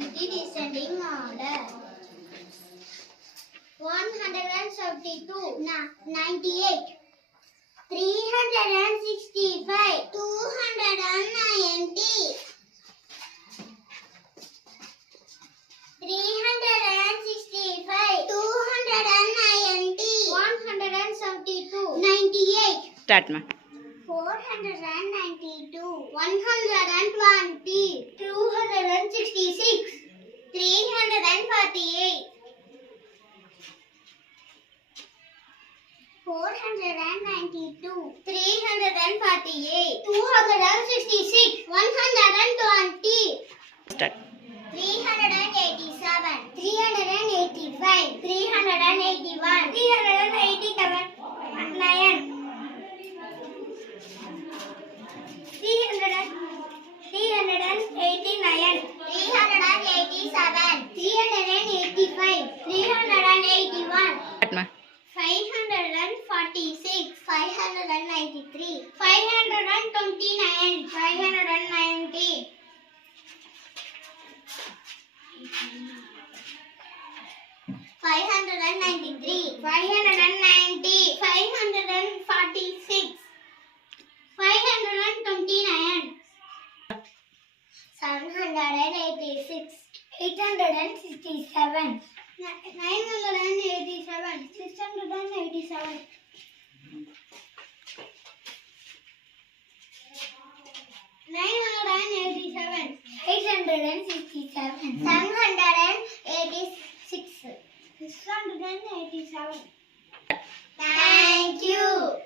the descending order. 172, 98, 365, 290, 365, 290, 172, 98. Start ma. 492, 120, 266, 348, 492, 348, 266, 120, Start. 387, 385, 381, 387, 9, 389, 387, 385, 381, Start ma. 546, 593, 529, 590, 593, 590, 546, 529, 786, 867, 987, 687, 987, 867, 786, 687. Thank you.